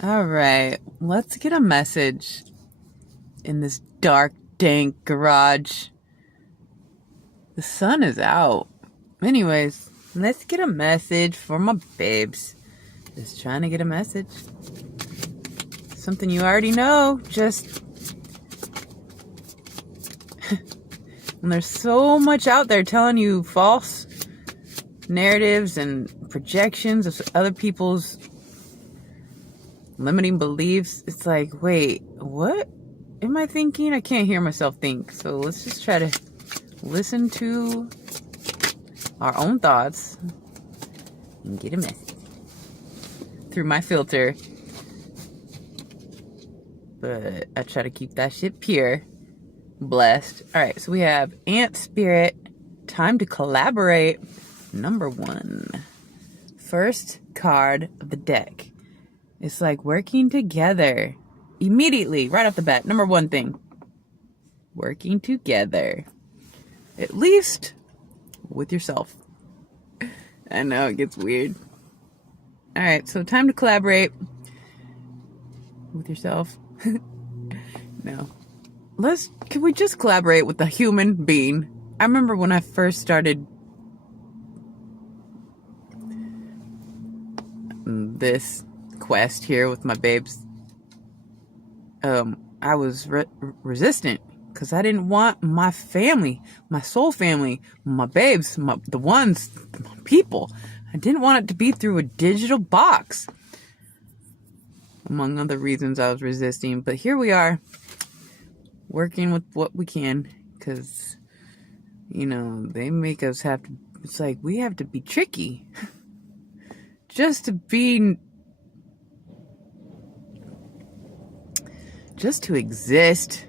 All right, let's get a message in this dark, dank garage. The sun is out. Anyways, let's get a message for my babes. Just trying to get a message. Something you already know, just when there's so much out there telling you false narratives and projections of other people's limiting beliefs, it's like, wait, what am I thinking? I can't hear myself think. So let's just try to listen to our own thoughts and get a message through my filter. But I try to keep that shit pure. Blessed. All right, so we have Ant Spirit. Time to collaborate. Number 1. First card of the deck. It's like working together. Immediately, right off the bat. Number 1 thing. Working together. At least with yourself. I know, it gets weird. Alright, so time to collaborate with yourself. No. Can we just collaborate with a human being? I remember when I first started this quest here with my babes, I was resistant because I didn't want my family, my soul family, my babes, my people. I didn't want it to be through a digital box. Among other reasons I was resisting. But here we are, working with what we can, because, they make us have to, it's like we have to be tricky. Just to exist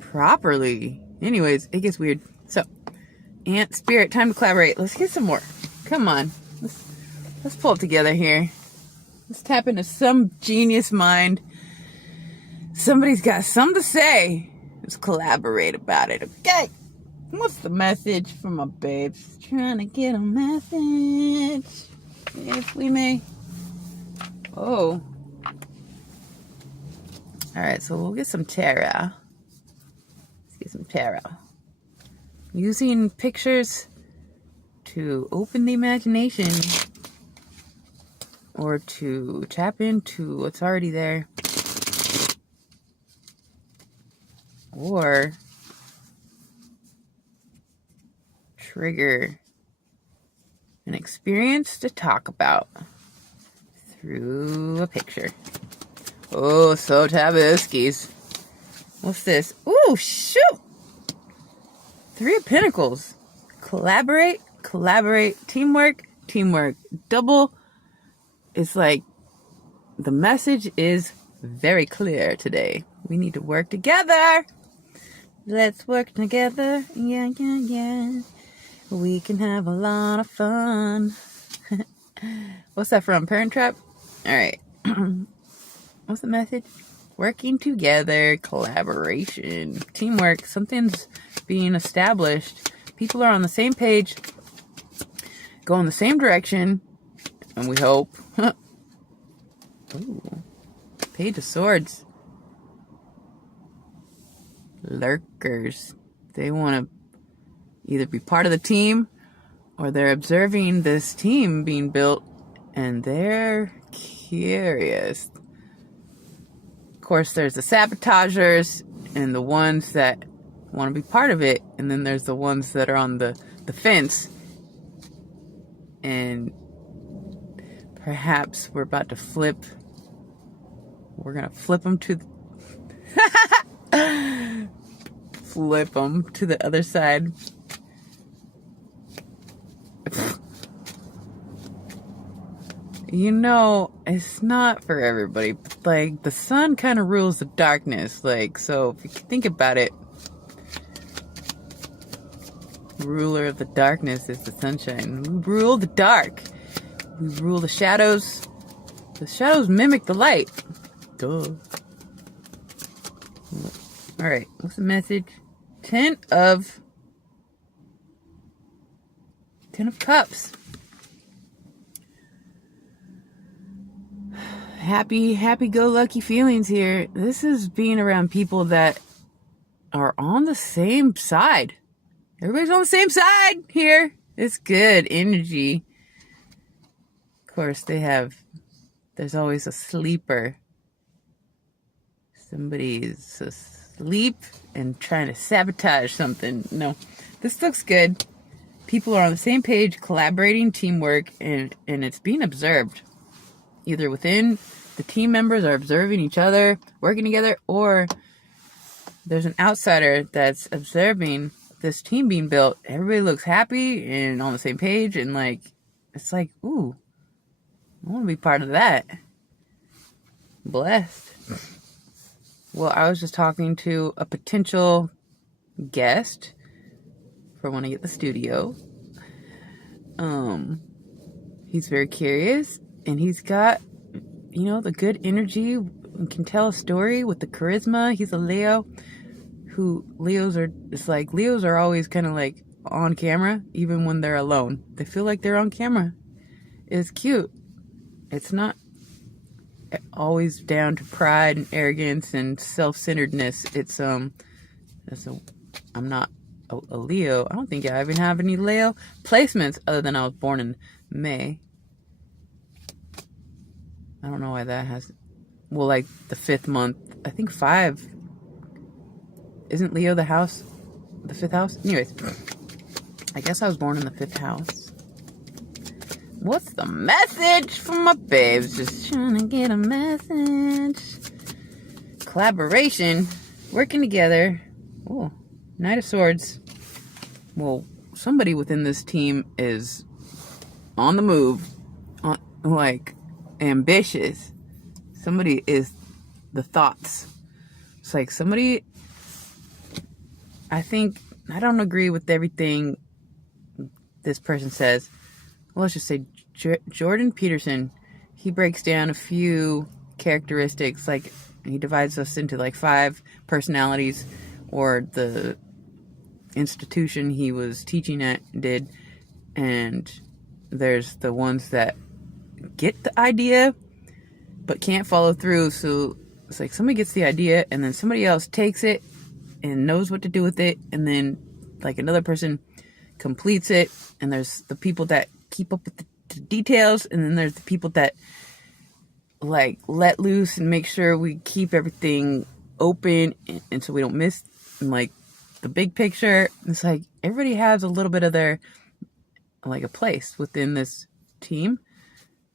properly. Anyways, it gets weird. So, Ant Spirit, time to collaborate. Let's get some more. Come on. Let's pull it together here. Let's tap into some genius mind. Somebody's got something to say. Let's collaborate about it, okay? What's the message for my babes? Trying to get a message, if we may. Oh. Alright, so we'll get some tarot. Let's get some tarot. Using pictures to open the imagination or to tap into what's already there, or trigger an experience to talk about through a picture. Oh, so tabuskis. What's this? Ooh, shoot! 3 of Pentacles. Collaborate, teamwork. Double. It's like the message is very clear today. We need to work together. Let's work together. Yeah. We can have a lot of fun. What's that from? Parent Trap? Alright. What's the message? Working together, collaboration, teamwork. Something's being established. People are on the same page, going the same direction, and we hope. Ooh. Page of Swords. Lurkers. They want to either be part of the team, or they're observing this team being built, and they're curious. Of course, there's the sabotagers and the ones that want to be part of it, and then there's the ones that are on the fence, and perhaps we're about to flip. We're gonna flip them to flip them to the other side. It's not for everybody. But, like, the sun kind of rules the darkness. Like, so if you think about it, ruler of the darkness is the sunshine. We rule the dark. We rule the shadows. The shadows mimic the light. Duh. Alright, what's the message? 10 of Cups. happy-go-lucky feelings here. This is being around people that are on the same side. Everybody's on the same side here. It's good energy. Of course, there's always a sleeper. Somebody's asleep and trying to sabotage something. No, this looks good. People are on the same page, collaborating, teamwork, and it's being observed. Either within the team members are observing each other, working together, or there's an outsider that's observing this team being built. Everybody looks happy and on the same page, and it's like, ooh, I want to be part of that. Blessed. Well, I was just talking to a potential guest for when I get the studio. He's very curious, and he's got, the good energy and can tell a story with the charisma. He's a Leo. Leos are always kind of like on camera, even when they're alone. They feel like they're on camera. It's cute. It's not always down to pride and arrogance and self-centeredness. I'm not a Leo. I don't think I even have any Leo placements other than I was born in May. I don't know why that has, well, like the 5th month, I think 5. Isn't Leo the 5th house? Anyways, I guess I was born in the 5th house. What's the message from my babes? Just trying to get a message. Collaboration. Working together. Oh, Knight of Swords. Well, somebody within this team is on the move. Ambitious. Somebody is the thoughts. It's like somebody... I don't agree with everything this person says. Well, let's just say Jordan Peterson, he breaks down a few characteristics, like he divides us into 5 personalities, or the institution he was teaching at did, and there's the ones that get the idea but can't follow through. So it's like somebody gets the idea and then somebody else takes it and knows what to do with it, and then another person completes it, and there's the people that keep up with the details, and then there's the people that let loose and make sure we keep everything open and so we don't miss the big picture. It's like everybody has a little bit of their a place within this team.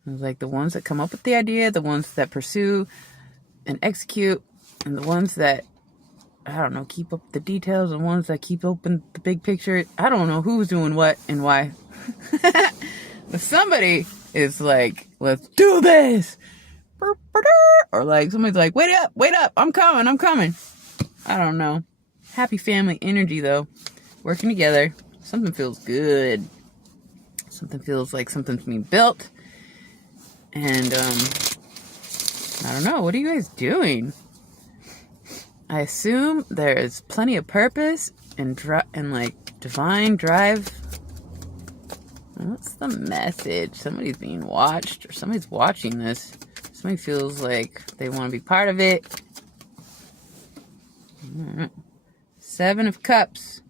It's like the ones that come up with the idea, the ones that pursue and execute, and the ones that keep up the details, the ones that keep open the big picture. I don't know who's doing what and why. But somebody is like, let's do this. Or somebody's like, wait up, I'm coming. I don't know. Happy family energy though. Working together. Something feels good. Something feels like something's being built. And, I don't know. What are you guys doing? I assume there is plenty of purpose and divine drive. What's the message? Somebody's being watched, or somebody's watching this. Somebody feels like they want to be part of it. 7 of Cups.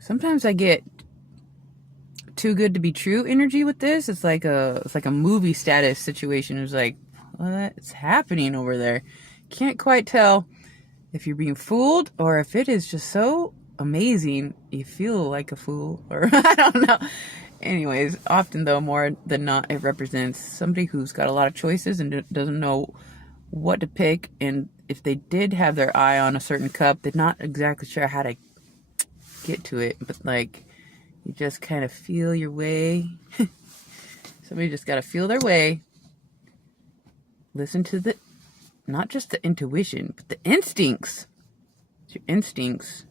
Sometimes I get too good to be true energy with this. It's like a movie status situation. It's like, what's happening over there? Can't quite tell if you're being fooled or if it is just so amazing you feel like a fool, or I don't know. Anyways, often though, more than not, it represents somebody who's got a lot of choices and doesn't know what to pick, and if they did have their eye on a certain cup, they're not exactly sure how to get to it, but you just kind of feel your way. Somebody just got to feel their way. Listen to not just the intuition, but the instincts. It's your instincts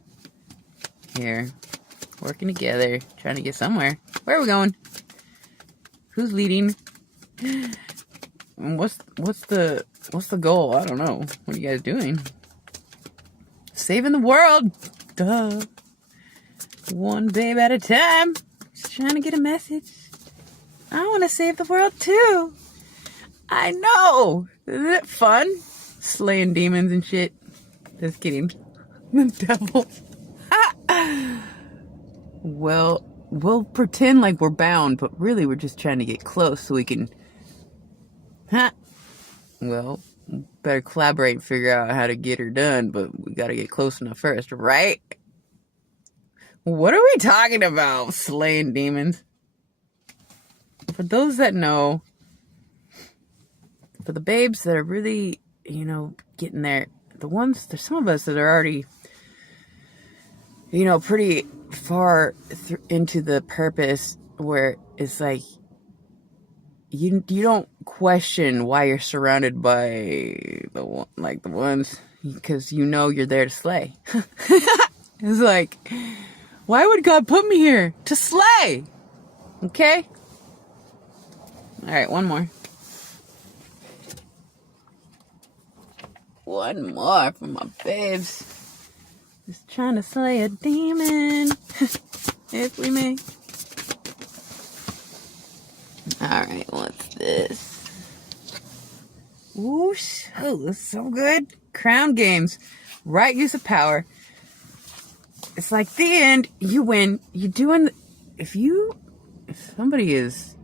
here, working together, trying to get somewhere. Where are we going? Who's leading? What's the goal? I don't know. What are you guys doing? Saving the world. Duh. One babe at a time. Just trying to get a message. I want to save the world too. I know. Isn't it fun? Slaying demons and shit. Just kidding. The devil. Well, we'll pretend like we're bound, but really we're just trying to get close so we can... Well, better collaborate and figure out how to get her done, but we gotta get close enough first, right? What are we talking about? Slaying demons? For those that know, for the babes that are really, getting there, there's some of us that are already, pretty far into the purpose where it's like, you don't question why you're surrounded by the ones, because you're there to slay. It's like, why would God put me here? To slay! Okay? Alright, one more. One more for my babes. Just trying to slay a demon. If we may. Alright, what's this? Ooh, that's so good. Crown games. Right use of power. It's like the end. You win. You're doing... If somebody is...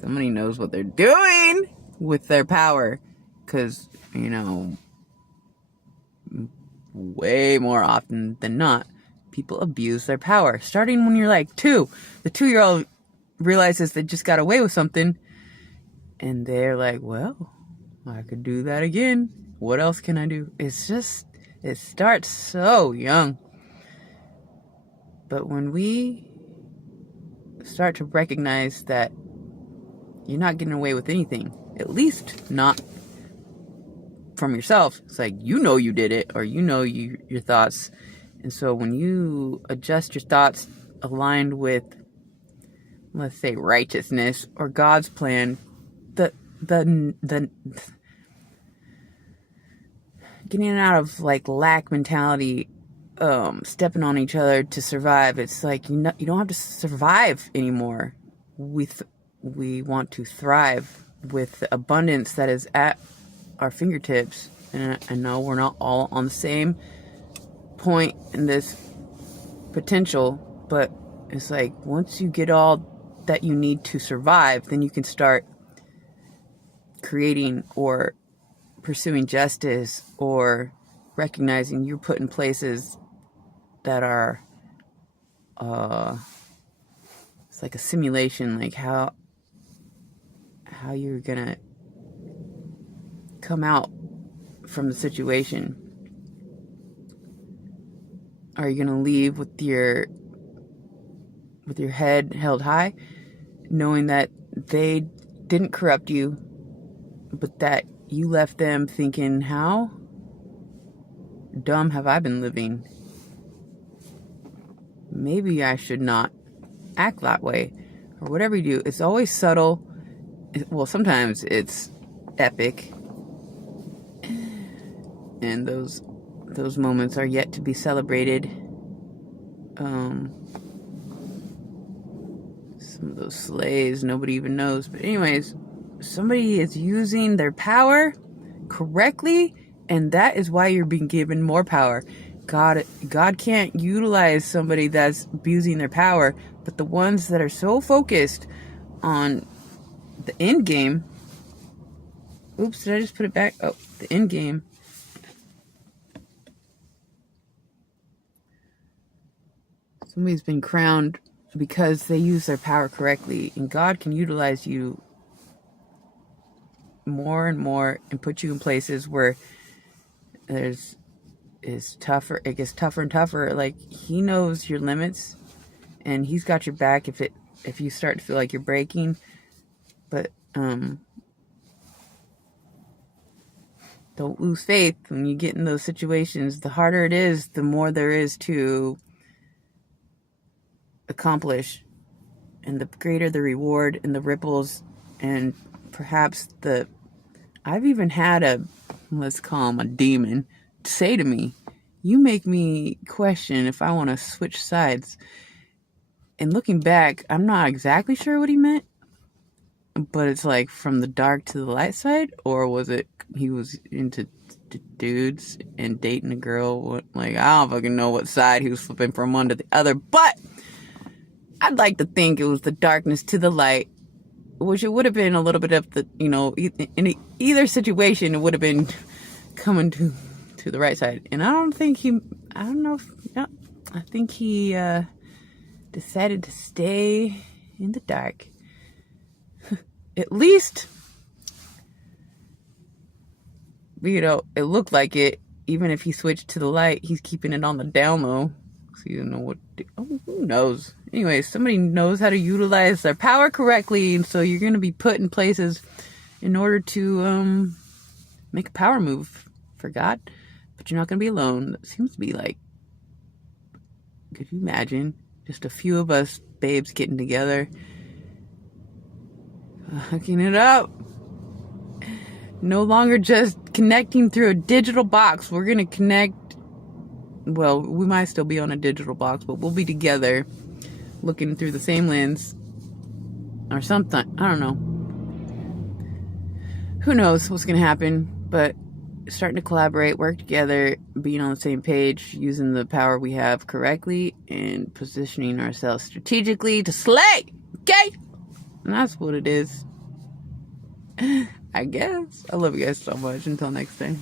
Somebody knows what they're doing with their power. Because, way more often than not, people abuse their power. Starting when you're like 2. The 2-year-old realizes they just got away with something. And they're like, well, I could do that again. What else can I do? It's just, it starts so young. But when we start to recognize that you're not getting away with anything, at least not from yourself. It's like, you did it, or your thoughts. And so when you adjust your thoughts aligned with, let's say, righteousness or God's plan, the getting out of like lack mentality, stepping on each other to survive. It's like, you don't have to survive anymore. We want to thrive with the abundance that is at our fingertips. And I know we're not all on the same point in this potential, but it's like, once you get all that you need to survive, then you can start creating or pursuing justice, or recognizing you're put in places that are it's like a simulation, like how you're gonna come out from the situation. Are you gonna leave with your head held high, knowing that they didn't corrupt you, but that you left them thinking, how dumb have I been living? Maybe I should not act that way, or whatever you do. It's always subtle. Well, sometimes it's epic, and those moments are yet to be celebrated. Some of those slays nobody even knows, but anyways, somebody is using their power correctly, and that is why you're being given more power. God can't utilize somebody that's abusing their power, but the ones that are so focused on the end game. Oops, did I just put it back? Oh, the end game. Somebody's been crowned because they use their power correctly, and God can utilize you more and more and put you in places where it gets tougher and tougher. Like, he knows your limits, and he's got your back if you start to feel like you're breaking. But don't lose faith when you get in those situations. The harder it is, the more there is to accomplish, and the greater the reward and the ripples. And perhaps I've even had let's call him a demon, say to me, you make me question if I want to switch sides. And looking back, I'm not exactly sure what he meant, but it's like from the dark to the light side, or was it he was into dudes and dating a girl? Like, I don't fucking know what side he was flipping from one to the other, but I'd like to think it was the darkness to the light, which it would have been a little bit of the, in either situation, it would have been coming to the right side. And I don't know if, no, I think he decided to stay in the dark. At least, it looked like it. Even if he switched to the light, he's keeping it on the down low. So you don't know what, who knows? Anyway, somebody knows how to utilize their power correctly, and so you're going to be put in places in order to make a power move for God. But you're not going to be alone. It seems to be like, could you imagine just a few of us babes getting together, hooking it up? No longer just connecting through a digital box. We're going to connect. Well, we might still be on a digital box, but we'll be together looking through the same lens or something. I don't know. Who knows what's going to happen, but starting to collaborate, work together, being on the same page, using the power we have correctly, and positioning ourselves strategically to slay. Okay? And that's what it is. I guess. I love you guys so much. Until next time.